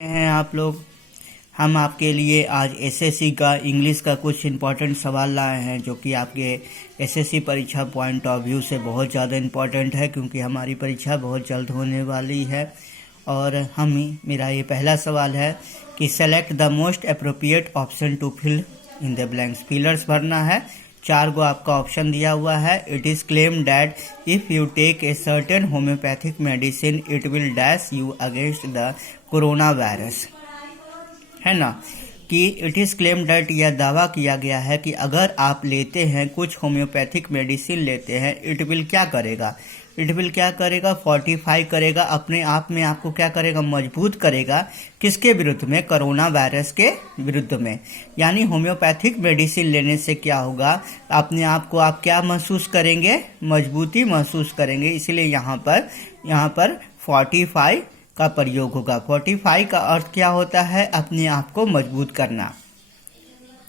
हैं आप लोग। हम आपके लिए आज एसएससी का इंग्लिश का कुछ इम्पोर्टेंट सवाल लाए हैं जो कि आपके एसएससी परीक्षा पॉइंट ऑफ व्यू से बहुत ज़्यादा इम्पोर्टेंट है, क्योंकि हमारी परीक्षा बहुत जल्द होने वाली है। और मेरा ये पहला सवाल है कि select the most appropriate option to fill in the blanks. Fillers भरना है। 4 गो आपका ऑप्शन दिया हुआ है। It is claim that if you take a certain homeopathic medicine it will dash you against the corona virus, है ना। कि it is claim that यह दावा किया गया है कि अगर आप लेते हैं कुछ होम्योपैथिक मेडिसिन लेते हैं, इट विल क्या करेगा, इट विल क्या करेगा, फोर्टिफाई करेगा, अपने आप में आपको क्या करेगा, मजबूत करेगा। किसके विरुद्ध में? कोरोना वायरस के विरुद्ध में। यानी होम्योपैथिक मेडिसिन लेने से क्या होगा, अपने आप को आप क्या महसूस करेंगे, मजबूती महसूस करेंगे। इसलिए यहाँ पर फोर्टिफाई का प्रयोग होगा। फोर्टिफाई का अर्थ क्या होता है? अपने आप को मजबूत करना।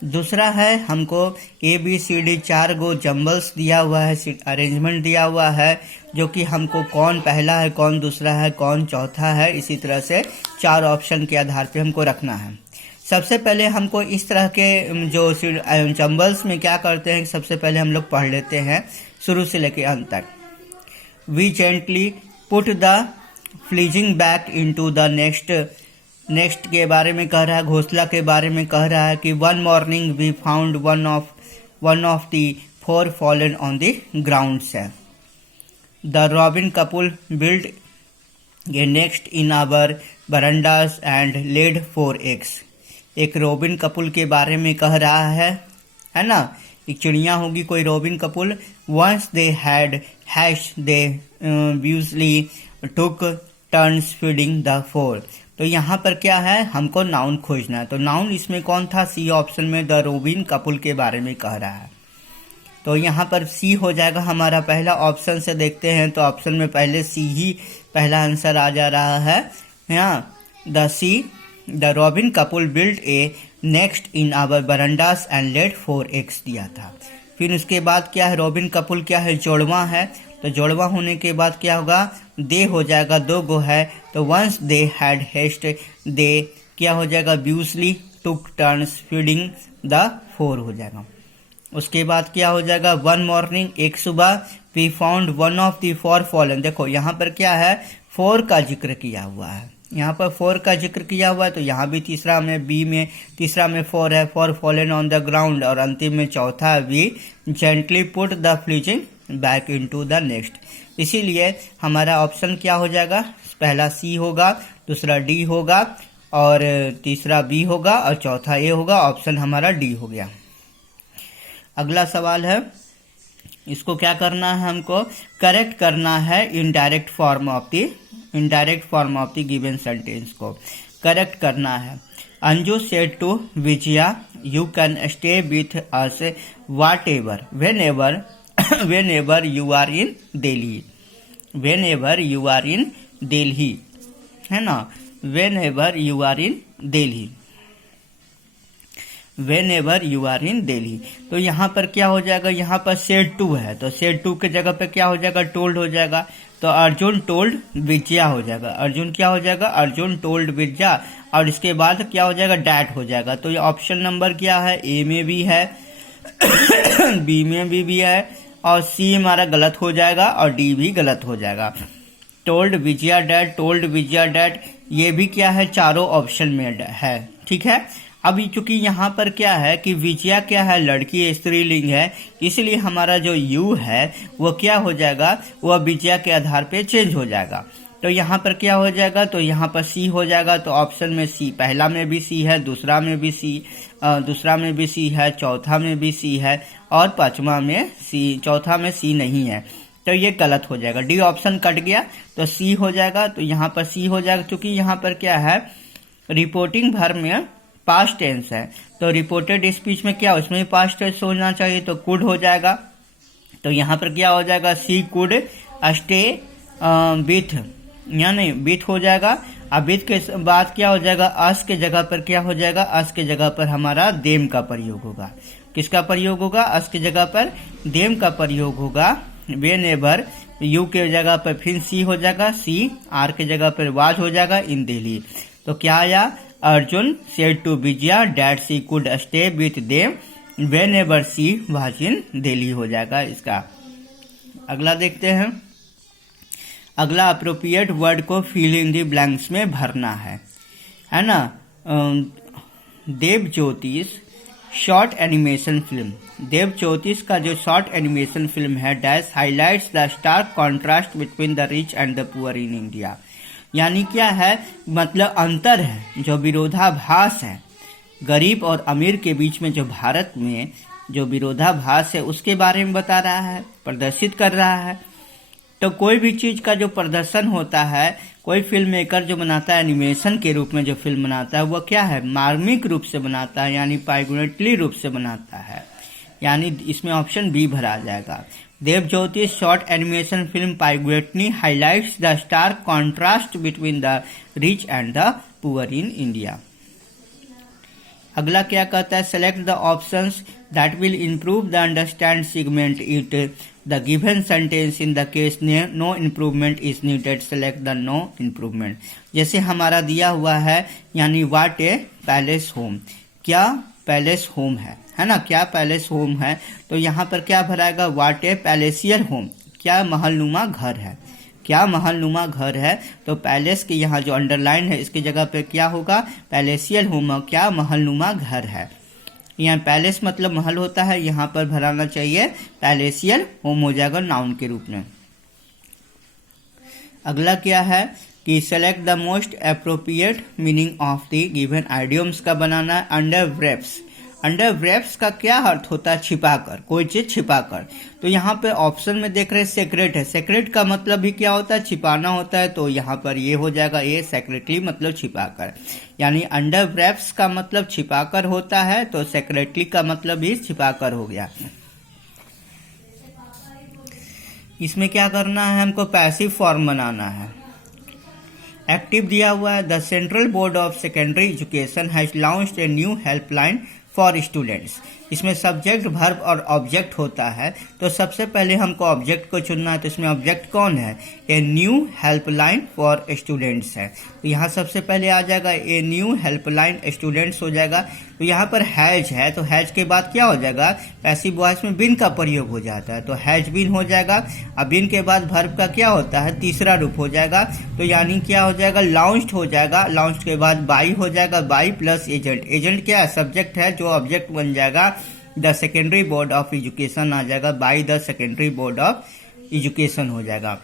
दूसरा है, हमको ABCD 4 गो जम्बल्स दिया हुआ है, अरेंजमेंट दिया हुआ है, जो कि हमको कौन पहला है, कौन दूसरा है, कौन चौथा है, इसी तरह से 4 ऑप्शन के आधार पे हमको रखना है। सबसे पहले हमको इस तरह के जो जम्बल्स में क्या करते हैं, सबसे पहले हम लोग पढ़ लेते हैं शुरू से लेकर अंत तक। We gently put the fledgling back into the nest के बारे में कह रहा है, घोंसला के बारे में कह रहा है कि one morning we found one of the 4 fallen on the ground है। The robin couple build a nest in our verandas and laid 4 eggs। एक रॉबिन कपुल के बारे में कह रहा है ना। एक चिड़िया होगी कोई robin couple. Once they had hatched they usually took turns feeding the 4। तो यहाँ पर क्या है, हमको नाउन खोजना है। तो नाउन इसमें कौन था? सी ऑप्शन में द रॉबिन कपुल के बारे में कह रहा है। तो यहाँ पर सी हो जाएगा हमारा पहला। ऑप्शन से देखते हैं तो ऑप्शन में पहले सी ही पहला आंसर आ जा रहा है। यहाँ the robin couple build a nest in our verandas and laid 4 eggs दिया था। फिर उसके बाद क्या है, रॉबिन कपुल क्या है, जोड़वा है। तो जोड़वा होने के बाद क्या होगा, दे हो जाएगा, 2 गो है। तो वंस दे हैड हेस्ट दे क्या हो जाएगा, ब्यूसली टुक टर्न्स फीडिंग द 4 हो जाएगा। उसके बाद क्या हो जाएगा, वन मॉर्निंग एक सुबह, we found one of the 4 fallen. देखो यहाँ पर क्या है, 4 का जिक्र किया हुआ है। यहाँ पर 4 का जिक्र किया हुआ है, तो यहाँ भी तीसरा में बी में तीसरा में 4 है, 4 फॉलन ऑन द ग्राउंड। और अंतिम में चौथा we gently put the fledgling back into the nest. इसीलिए हमारा ऑप्शन क्या हो जाएगा, पहला सी होगा, दूसरा डी होगा, और तीसरा बी होगा, और चौथा ए होगा। ऑप्शन हमारा डी हो गया। अगला सवाल है, इसको क्या करना है, हमको करेक्ट करना है indirect form of the given sentence को करेक्ट करना है। Anju said to Vijaya, you can stay with us whatever whenever you are in Delhi, whenever you are in Delhi, है ना। whenever you are in Delhi, whenever you are in Delhi। तो यहाँ पर क्या हो जाएगा, यहाँ पर सेड टू है, तो सेड टू के जगह पे क्या हो जाएगा, टोल्ड हो जाएगा। तो अर्जुन टोल्ड विजया हो जाएगा। अर्जुन क्या हो जाएगा, अर्जुन टोल्ड विजया। और इसके बाद क्या हो जाएगा, डैट हो जाएगा। तो ये ऑप्शन नंबर क्या है, ए में भी है बी में भी है, और सी हमारा गलत हो जाएगा, और डी भी गलत हो जाएगा। टोल्ड विजया डैड, ये भी क्या है, चारों ऑप्शन में है। ठीक है। अब चूंकि यहाँ पर क्या है कि विजया क्या है, लड़की स्त्रीलिंग है, इसलिए हमारा जो यू है वो क्या हो जाएगा, वह विजया के आधार पे चेंज हो जाएगा। तो यहाँ पर क्या हो जाएगा, तो यहाँ पर सी हो जाएगा। तो ऑप्शन में सी, पहला में भी सी है, दूसरा में भी सी है, चौथा में भी सी है, और पांचवा में सी, चौथा में सी नहीं है। तो ये गलत हो जाएगा। डी ऑप्शन कट गया, तो सी हो जाएगा। तो यहाँ पर सी हो जाएगा, क्योंकि यहाँ पर क्या है, रिपोर्टिंग भर में पास्ट टेंस है। तो रिपोर्टेड स्पीच में क्या, उसमें पास्ट टेंस होना चाहिए, तो कुड हो जाएगा। तो यहाँ पर क्या हो जाएगा, सी कुड स्टे विथ, यानी विथ हो जाएगा। अब विथ के बाद क्या हो जाएगा, अस के जगह पर क्या हो जाएगा, अस के जगह पर हमारा देम का प्रयोग होगा। किसका प्रयोग होगा, अस की जगह पर देम का प्रयोग होगा। वेनेवर यू के जगह पर फिर सी हो जाएगा, सी आर के जगह पर वाज हो जाएगा इन दिल्ली। तो क्या आया, Arjun said to Vijaya that she could stay with them whenever she was in Delhi हो जाएगा इसका। अगला देखते हैं। अगला अप्रोप्रिएट वर्ड को फिल इन दी ब्लैंक्स में भरना है ना। देव ज्योतिष शॉर्ट एनिमेशन फिल्म, देव ज्योतिष का जो शॉर्ट एनिमेशन फिल्म है dash highlights the stark contrast between the rich and the poor in India. यानी क्या है, मतलब अंतर है, जो विरोधाभास है गरीब और अमीर के बीच में, जो भारत में जो विरोधाभास है उसके बारे में बता रहा है, प्रदर्शित कर रहा है। तो कोई भी चीज़ का जो प्रदर्शन होता है, कोई फिल्म मेकर जो बनाता है एनिमेशन के रूप में जो फिल्म बनाता है वो क्या है, मार्मिक रूप से बनाता है, यानी पाइगुनेटली रूप से बनाता है, यानी इसमें ऑप्शन बी भरा जाएगा। Dev Jyotish short animation film poignantly highlights the stark contrast between the rich and the poor in India. अगला क्या कहता है, select the options that will improve the understand segment it the given sentence in the case no improvement is needed select the no improvement. जैसे हमारा दिया हुआ है, यानी व्हाट ए पैलेस होम, क्या पैलेस होम है ना, क्या पैलेस होम है, तो यहाँ पर क्या भराएगा, व्हाट ए पैलेसियर होम, क्या महलनुमा घर है, क्या महलनुमा घर है। तो पैलेस के यहाँ जो अंडरलाइन है इसकी जगह पे क्या होगा, पैलेसियल होम, क्या महलनुमा घर है। यहाँ पैलेस मतलब महल होता है, यहाँ पर भराना चाहिए पैलेसियल होम हो जाएगा नाउन के रूप में। अगला क्या है कि select the most appropriate meaning of the given idioms का बनाना है। अंडर व्रैप्स, अंडर व्रैप्स का क्या अर्थ होता है, छिपाकर, कोई चीज छिपाकर। तो यहाँ पे ऑप्शन में देख रहे हैं सेक्रेट है, सेक्रेट का मतलब भी क्या होता है, छिपाना होता है, तो यहाँ पर ये हो जाएगा, ये सेक्रेटली मतलब छिपाकर, यानी अंडर व्रैप्स का मतलब छिपाकर होता है, तो सेक्रेटली का मतलब भी छिपाकर हो गया। इसमें क्या करना है, हमको पैसिव फॉर्म बनाना है। एक्टिव दिया हुआ है, the central board of secondary education has launched A new helpline for students. इसमें सब्जेक्ट वर्ब और ऑब्जेक्ट होता है, तो सबसे पहले हमको ऑब्जेक्ट को चुनना है, तो इसमें ऑब्जेक्ट कौन है, ए न्यू हेल्पलाइन फॉर स्टूडेंट्स है, तो यहाँ सबसे पहले आ जाएगा ए न्यू हेल्पलाइन स्टूडेंट्स हो जाएगा। तो यहाँ पर हैज है, तो हैज के बाद क्या हो जाएगा, पैसिव वॉइस में बिन का प्रयोग हो जाता है, तो हैज बिन हो जाएगा। अब बिन के बाद वर्ब का क्या होता है, तीसरा रूप हो जाएगा, तो यानी क्या हो जाएगा, लॉन्च्ड हो जाएगा। लॉन्च्ड के बाद बाई हो जाएगा, बाई प्लस एजेंट, एजेंट क्या है, सब्जेक्ट है, जो ऑब्जेक्ट बन जाएगा the secondary board of education आ जाएगा, by the secondary board of education हो जाएगा।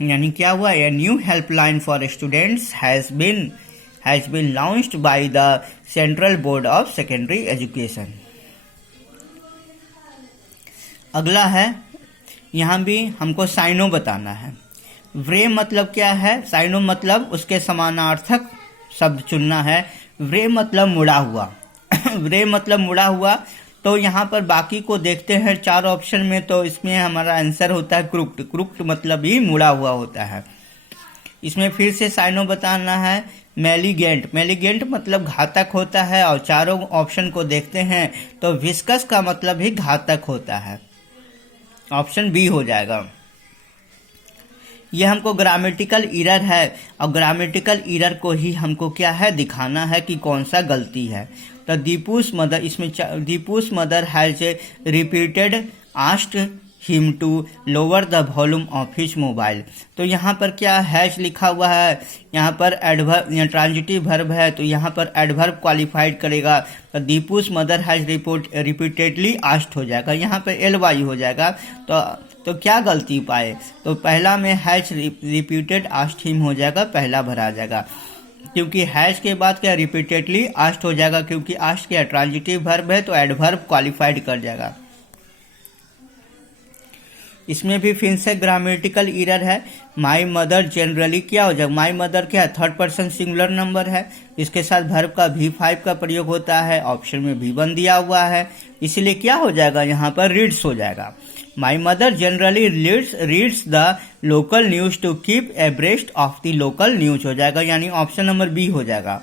यानी क्या हुआ, a new helpline for students has been launched by the central board of secondary education. अगला है, यहाँ भी हमको साइनो बताना है। व्रे मतलब क्या है, साइनो मतलब उसके समानार्थक शब्द चुनना है। व्रे मतलब मुड़ा हुआ व्रे मतलब मुड़ा हुआ, तो यहाँ पर बाकी को देखते हैं चार ऑप्शन में, तो इसमें हमारा आंसर होता है क्रुक्ट, क्रुक्ट मतलब ही मुड़ा हुआ होता है। इसमें फिर से साइनो बताना है। मेलिगेंट, मेलिगेंट मतलब घातक होता है, और चारों ऑप्शन को देखते हैं तो विस्कस का मतलब भी घातक होता है, ऑप्शन बी हो जाएगा। यह हमको ग्रामेटिकल एरर है, और ग्रामेटिकल एरर को ही हमको क्या है, दिखाना है कि कौन सा गलती है। तो दीपूस मदर, इसमें Deepu's mother has repeated asked him to lower the volume of his mobile. तो यहाँ पर क्या हैज लिखा हुआ है, यहाँ पर एडवर्ब ट्रांजिटिव वर्ब है, तो यहाँ पर एडवर्ब क्वालिफाइड करेगा, तो Deepu's mother has repeatedly asked हो जाएगा, यहाँ पर एल वाई हो जाएगा। तो क्या गलती पाए, तो पहला में हैज रिपीटेड आस्क्ड हिम हो जाएगा, पहला भरा जाएगा, क्योंकि हैज के बाद क्या रिपीटेडली आस्क्ड हो जाएगा, क्योंकि आस्क्ड क्या ट्रांजिटिव वर्ब है, तो एडवर्ब क्वालिफाइड कर जाएगा। इसमें भी फिर से ग्रामेटिकल एरर है। माई मदर जनरली क्या हो जाएगा, माई मदर क्या है, थर्ड पर्सन सिंगुलर नंबर है, इसके साथ वर्ब का V5 का प्रयोग होता है, ऑप्शन में V1 दिया हुआ है, इसलिए क्या हो जाएगा, यहाँ पर रीड्स हो जाएगा। My mother generally reads the local news to keep abreast of the local news हो जाएगा, यानी ऑप्शन नंबर बी हो जाएगा।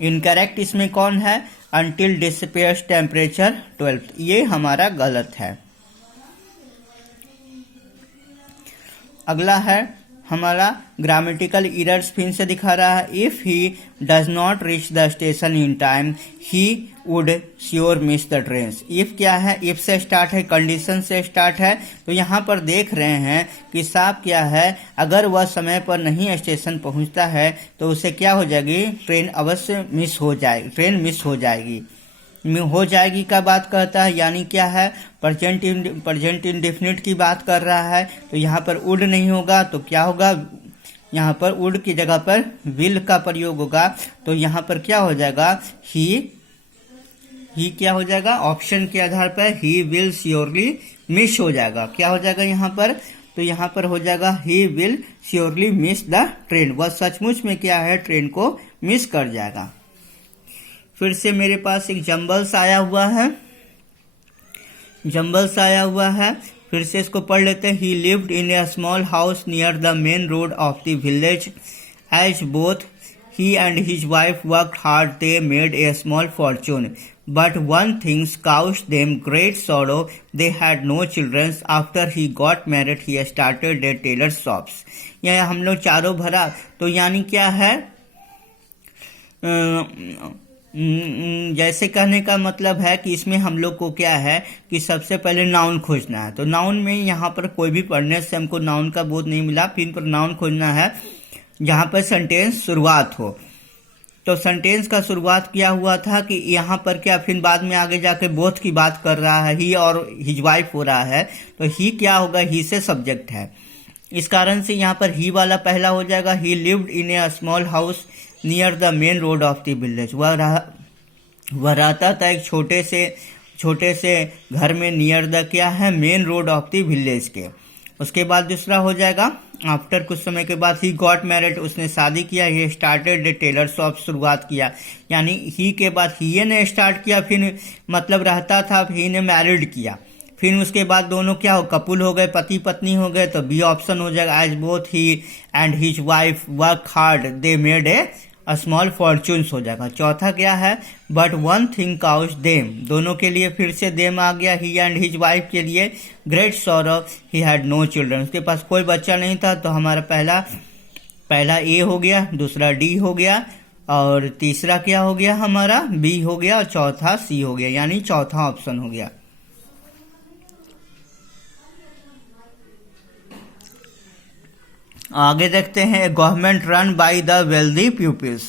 इनकरेक्ट इसमें कौन है, अंटिल डिसअपियर्स टेम्परेचर 12, ये हमारा गलत है। अगला है हमारा ग्रामेटिकल इरर्स फिर से दिखा रहा है। If he does not reach the station in time he would sure miss the train. If क्या है, इफ से स्टार्ट है, कंडीशन से स्टार्ट है। तो यहाँ पर देख रहे हैं कि साफ क्या है, अगर वह समय पर नहीं स्टेशन पहुँचता है तो उसे क्या हो जाएगी, ट्रेन अवश्य मिस हो जाएगी, ट्रेन मिस हो जाएगी। हो जाएगी का बात करता है, यानी क्या है, प्रेजेंट इंडेफिनिट की बात कर रहा है। तो यहाँ पर वुड नहीं होगा तो क्या होगा, यहाँ पर वुड की जगह पर विल का प्रयोग होगा। तो यहाँ पर क्या हो जाएगा, ही क्या हो जाएगा, ऑप्शन के आधार पर ही विल श्योरली मिस हो जाएगा। क्या हो जाएगा यहाँ पर, तो यहाँ पर हो जाएगा he will surely miss the train. वह सचमुच में क्या है, ट्रेन को मिस कर जाएगा। फिर से मेरे पास एक जंबल्स आया हुआ है, जंबल्स आया हुआ है। फिर से इसको पढ़ लेते हैं। He lived in a small house near the main road of the village. As both he and his wife worked hard, they made a small fortune. But one thing caused them great sorrow. They had no children. After he got married, he started a tailor shops. यह हम लोग चारों भरा, तो यानी क्या है, जैसे कहने का मतलब है कि इसमें हम लोग को क्या है कि सबसे पहले नाउन खोजना है। तो नाउन में यहाँ पर कोई भी पढ़ने से हमको नाउन का बोध नहीं मिला, फिर पर नाउन खोजना है जहाँ पर सेंटेंस शुरुआत हो। तो सेंटेंस का शुरुआत किया हुआ था कि यहाँ पर क्या, फिर बाद में आगे जाके बोथ की बात कर रहा है, ही और हिज वाइफ हो रहा है। तो ही क्या होगा, ही से सब्जेक्ट है, इस कारण से यहाँ पर ही वाला पहला हो जाएगा। ही lived in a small house near the main road of the village. वह रहता था एक छोटे से घर में, नियर द क्या है, main road of the village के। उसके बाद दूसरा हो जाएगा, आफ्टर कुछ समय के बाद ही गॉट मैरिड, उसने शादी किया। He started A Taylor shop, शुरुआत किया, यानी ही के बाद ही ने स्टार्ट किया, फिर मतलब रहता था, ही ने मैरिड किया, फिर उसके बाद दोनों क्या हो, कपुल हो गए, पति पत्नी हो गए। तो बी ऑप्शन हो जाएगा। As both he and his wife work hard they made a small fortunes हो जाएगा। चौथा क्या है, but one thing cause them, दोनों के लिए फिर से देम आ गया। ही एंड हिज वाइफ के लिए great sorrow, he had no children, उसके पास कोई बच्चा नहीं था। तो हमारा पहला ए हो गया, दूसरा डी हो गया, और तीसरा क्या हो गया, हमारा बी हो गया, और चौथा सी हो गया, यानी चौथा ऑप्शन हो गया। आगे देखते हैं, government run by the wealthy peoples.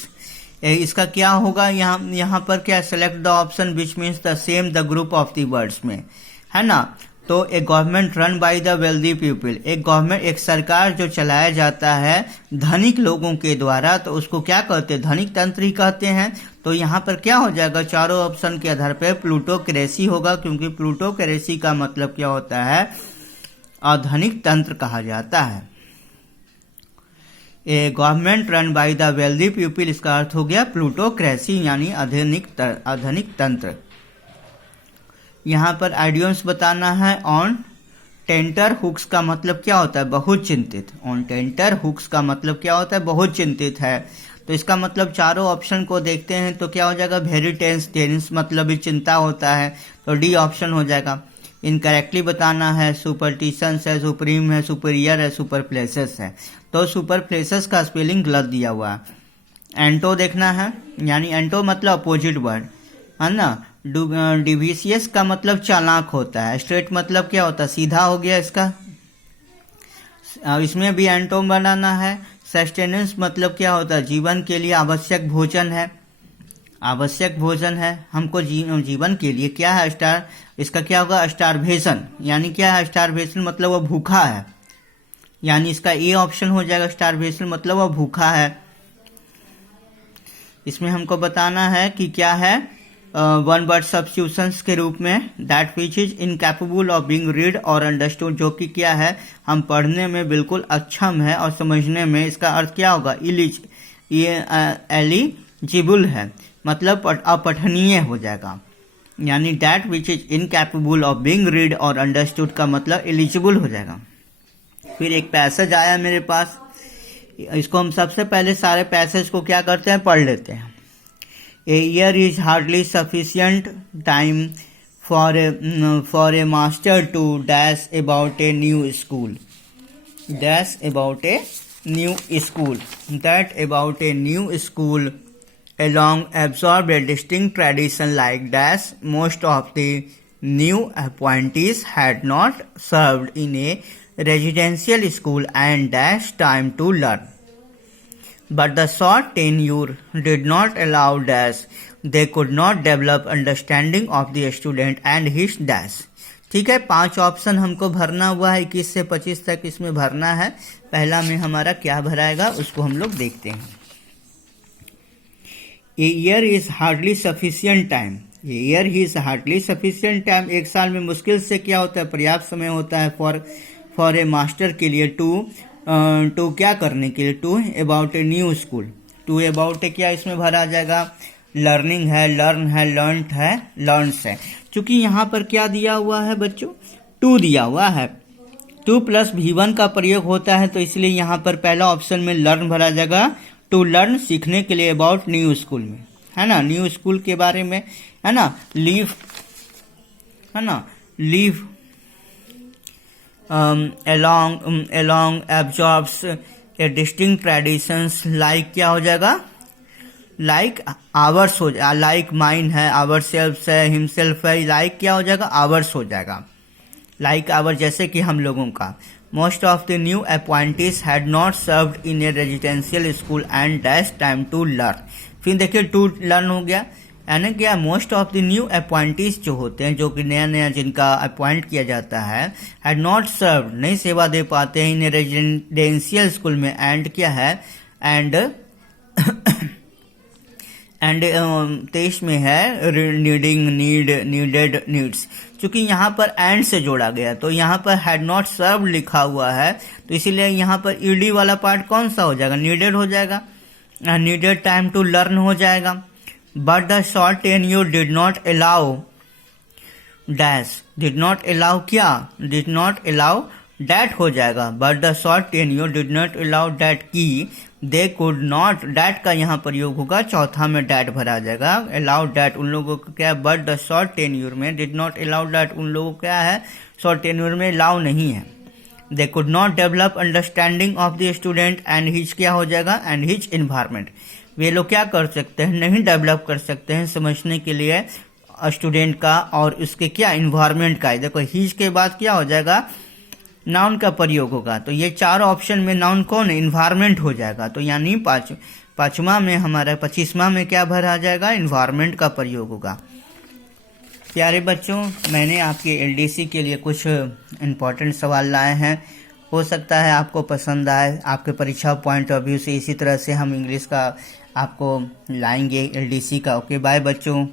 इसका क्या होगा, यहाँ पर क्या, select the option which means the same the group of the words में, है ना। तो एक government run by the wealthy people, एक सरकार जो चलाया जाता है धनिक लोगों के द्वारा, तो उसको क्या कहते हैं, धनिक तंत्र ही कहते हैं। तो यहाँ पर क्या हो जाएगा, चारों ऑप्शन के आधार पर प्लूटोक्रेसी होगा, क्योंकि प्लूटोक्रेसी का मतलब क्या होता है, अधनिक तंत्र कहा जाता है। A government run by the wealthy people, इसका अर्थ हो गया प्लूटोक्रेसी, यानी आधुनिक तंत्र। यहाँ पर आइडियम्स बताना है। ऑन टेंटर हुक्स का मतलब क्या होता है, बहुत चिंतित। ऑन टेंटर हुक्स का मतलब क्या होता है, बहुत चिंतित है। तो इसका मतलब चारों ऑप्शन को देखते हैं तो क्या हो जाएगा, वेरी टेंस, टेंस मतलब भी चिंता होता है, तो डी ऑप्शन हो जाएगा। इनकरेक्टली बताना है, सुपरटिशंस है, सुप्रीम है, सुपीरियर है, सुपर प्लेसेस है। तो सुपर प्लेसेस का स्पेलिंग गलत दिया हुआ है। एंटो देखना है, यानी एंटो मतलब अपोजिट वर्ड, है ना। डिविशियस का मतलब चालाक होता है। स्ट्रेट मतलब क्या होता है, सीधा हो गया इसका, इसमें भी एंटो बनाना है। सस्टेनेंस मतलब क्या होता है, जीवन के लिए आवश्यक भोजन है, आवश्यक भोजन है हमको जीवन के लिए। क्या है स्टार, इसका क्या होगा, स्टारवेशन, यानी क्या है स्टारवेशन, मतलब वो भूखा है, यानी इसका ए ऑप्शन हो जाएगा। स्टारवेशन मतलब वो भूखा है। इसमें हमको बताना है कि क्या है, वन वर्ड सब्स्टिट्यूशंस के रूप में, that which is incapable of being read और अंडरस्टूड, जो कि क्या है, हम पढ़ने में बिल्कुल अक्षम है और समझने में, इसका अर्थ क्या होगा, एलिजिबल है, मतलब अपठनीय हो जाएगा, यानी that which is incapable of being read और अंडरस्टूड का मतलब एलिजिबल हो जाएगा। फिर एक पैसेज आया मेरे पास, इसको हम सबसे पहले सारे पैसेज को क्या करते हैं, पढ़ लेते हैं। A year is hardly sufficient time for a master to dash about a new school, dash about a new school, that about a new school along absorb a distinct tradition like dash most of the new appointees had not served in a residential school and dash time to learn. But the short tenure did not allow dash. They could not develop understanding of the student and his dash. ठीक है, 5 option हमको भरना हुआ है, 21 से 25 तक इसमें भरना है। पहला में हमारा क्या भराएगा उसको हम लोग देखते हैं। A year is hardly sufficient time. A year is hardly sufficient time, एक साल में मुश्किल से क्या होता है, पर्याप्त समय होता है फॉर ए मास्टर के लिए टू क्या करने के लिए, to about a new school. To about a क्या इसमें भरा जाएगा, लर्निंग है, लर्न है, लर्नड है, लर्न्स है। चूंकि यहाँ पर क्या दिया हुआ है बच्चों, टू दिया हुआ है, 2 + V1 का प्रयोग होता है, तो इसलिए यहाँ पर पहला ऑप्शन में लर्न भरा जाएगा। टू लर्न सीखने के लिए, अबाउट न्यू स्कूल में, है ना, न्यू स्कूल के बारे में, है ना। लीव, है ना, leave along absorbs a distinct traditions like क्या हो जाएगा, लाइक आवर्स हो जाएगा, लाइक माइन है, आवर सेल्फ है, हिमसेल्फ है, लाइक क्या हो जाएगा, आवर्स हो जाएगा, लाइक आवर जैसे कि हम लोगों का। Most of the new appointees had not served in a residential school and dash time to learn. फिर देखिए टू लर्न हो गया, यानी क्या most of the new appointees जो होते हैं, जो कि नया नया जिनका अपॉइंट किया जाता है, हैड नॉट सर्व नहीं सेवा दे पाते हैं इन रेजिडेंशियल स्कूल में, एंड क्या है, एंड 23 में है नीडेड नीड्स। चूंकि यहाँ पर एंड से जोड़ा गया तो यहाँ पर हैड नॉट सर्व लिखा हुआ है, तो इसीलिए यहाँ पर ईडी वाला पार्ट कौन सा हो जाएगा, नीडेड हो जाएगा, नीडेड टाइम टू लर्न हो जाएगा। But the short tenure did not allow dash, did not allow क्या, डिड नॉट अलाउ डैट हो जाएगा। But the short tenure did not allow that की दे कुड नॉट, डैट का यहाँ प्रयोग होगा, चौथा में डैट भरा जाएगा। अलाउ डैट उन लोगों को क्या है, बट द शॉर्ट टेन्योर में डिड नॉट अलाउ डैट उन लोगों को क्या है, शॉर्ट टेन्योर में अलाउ नहीं है। They could not develop understanding of the student and his क्या हो जाएगा, एंड हिज इन्वायरमेंट। वे लोग क्या कर सकते हैं, नहीं डेवलप कर सकते हैं समझने के लिए स्टूडेंट का और उसके क्या इन्वायरमेंट का। देखो हिज के बाद क्या हो जाएगा, नाउन का प्रयोग होगा, तो ये 4 ऑप्शन में नाउन कौन है, इन्वायरमेंट हो जाएगा। तो यानी पांचवा में हमारा 25वां में क्या भरा जाएगा, इन्वायरमेंट का प्रयोग होगा। प्यारे बच्चों, मैंने आपके एलडीसी के लिए कुछ इम्पोर्टेंट सवाल लाए हैं, हो सकता है आपको पसंद आए, आपके परीक्षा पॉइंट ऑफ व्यू से। इसी तरह से हम इंग्लिश का आपको लाएंगे एलडीसी का। ओके बाय बच्चों।